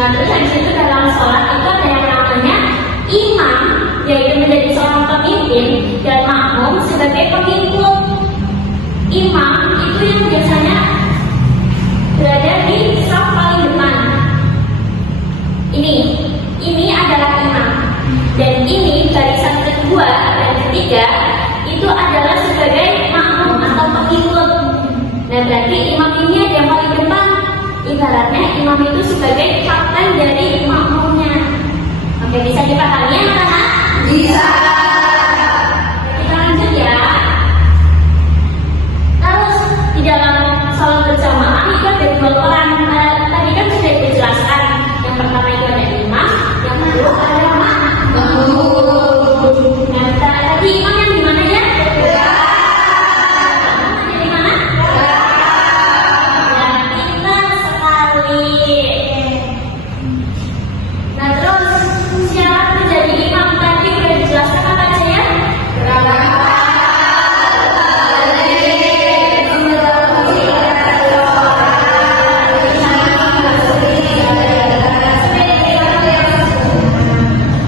Nah, terus habis itu dalam sholat itu ada yang namanya imam, yaitu menjadi seorang pemimpin, dan makmum sebagai pengikut. Imam itu yang biasanya berada di saf paling depan. Ini adalah imam, dan ini barisan kedua dan ketiga itu adalah sebagai makmum atau pengikut. Nah, berarti imam ini ada yang paling depan. Ibaratnya imam itu sebagai kapten dari makmumnya. Oke, bisa dipahami ya anak-anak? Bisa. Kita lanjut ya. Terus di dalam sholat berjamaah itu ada dua peran. Tadi kan sudah dijelaskan. Yang pertama itu ada imam, yang kedua ada makmum. Nah, tadi imam yang di mana ya? Di mana? Ya, pintar sekali. Nah, terus syarat menjadi imam tadi sudah dijelaskan apa aja ya?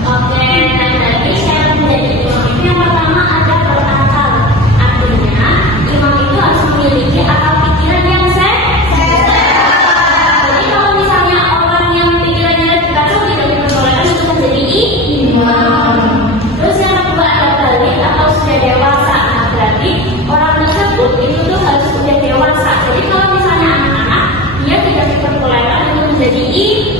Oke, nah tadi syarat menjadi imam itu yang pertama ada berakal. Artinya imam itu harus memiliki akal pikiran yang sehat. Jadi kalau misalnya orang yang pikirannya kacau tidak diperbolehkan untuk menjadi imam. Terus yang kedua ada balik atau sudah dewasa. Nah, berarti orang tersebut itu tuh harus sudah dewasa. Jadi kalau misalnya anak-anak, dia tidak diperbolehkan untuk menjadi imam.